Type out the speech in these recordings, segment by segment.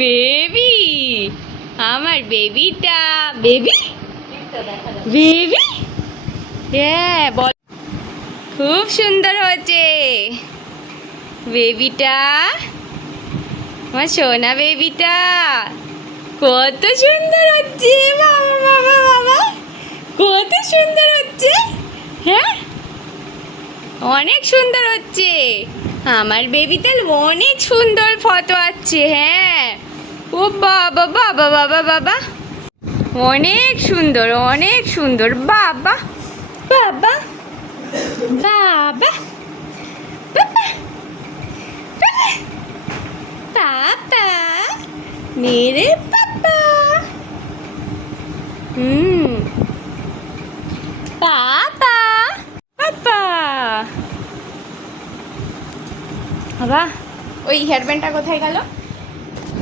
Baby, আমার বেবিটা। Baby baby, হ্যাঁ বল। খুব সুন্দর হয়েছে বেবিটা, আমার সোনা বেবিটা। কত সুন্দর হচ্ছে, বাবা বাবা বাবা, কত সুন্দর হচ্ছে। হ্যাঁ, অনেক সুন্দর হচ্ছে আমার বেবিতে, অনেক সুন্দর ফটো আসছে। হ্যাঁ, ও বাবা বাবা বাবা বাবা, অনেক সুন্দর, অনেক সুন্দর। বাবা বাবা বাবা বাবা পাপা, মেরে পাপা। পাপা পাপা। বাবা, ওই হেয়ারব্যান্ডটা কোথায় গেল,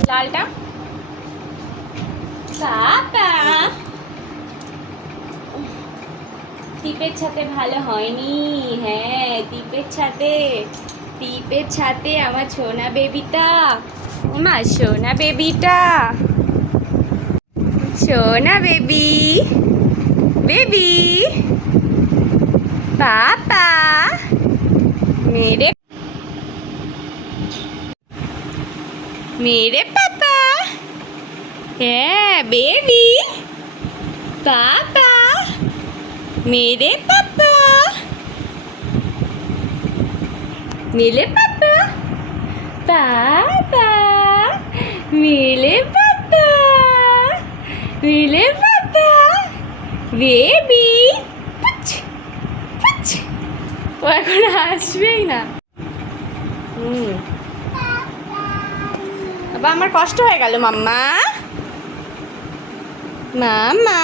লালটা? পাপা, টিপের ছাতে ভালো হয়নি। হ্যাঁ, টিপের ছাতে, টিপের ছাতে আমার সোনা বেবিটা, আমার সোনা বেবিটা, সোনা বেবি, বেবি। পাপা, মেরে মেরে পাপা। হ্যাঁ বেবি, পাপা, मेरे पापा, मेरे पापा, पापा, मेरे पापा, मेरे पापा, बेबी। पुच पुच, ও এখন আসবেই না। বাবা, আমার কষ্ট হয়ে গেল মাম্মা, মাম্মা।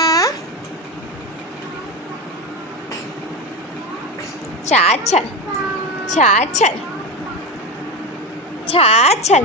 चल चल, चल चल, चल चल।